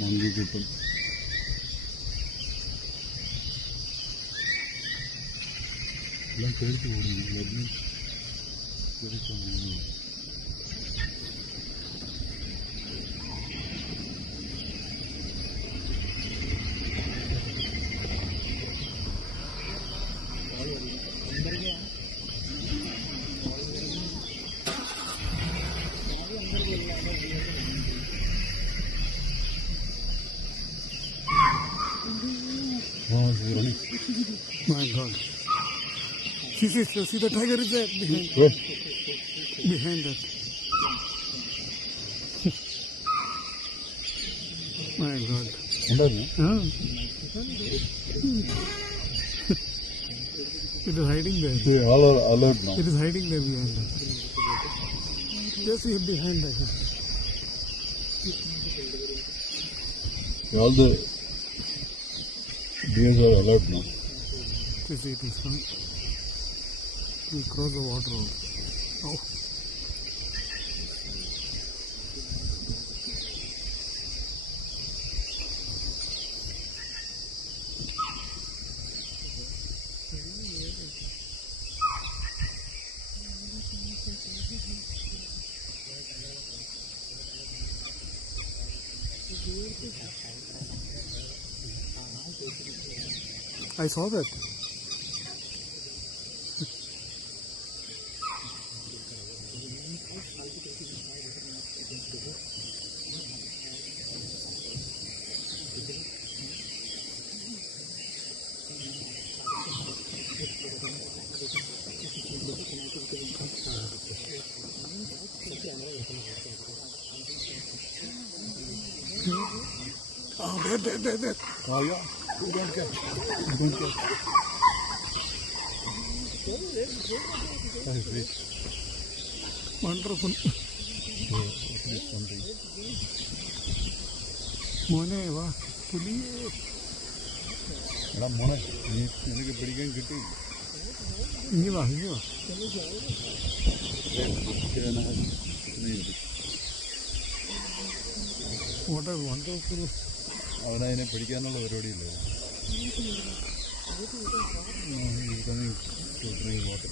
Monkey കിട്ടും. എല്ലാം കേൾച്ചു പോകുന്നു. My God. See the tiger is there behind. Where? Behind that. My God. It is hiding there. They all are alert now. It is hiding there behind that. Just see behind that. All the deers are alert now. This it is fun. We cross the water road. Oh. I saw that. Oh, there. Oh, yeah. You don't catch. That is great. Wonderful. Something. മോനെ വാ പുലിയേ എടാ മോനെ നീ നിനക്ക് പിടിക്കാൻ കിട്ടി. ഇനി വാ വണ്ടർഫുൾ. അവനതിനെ പിടിക്കാനുള്ള പരിപാടിയില്ല. വാട്ടർ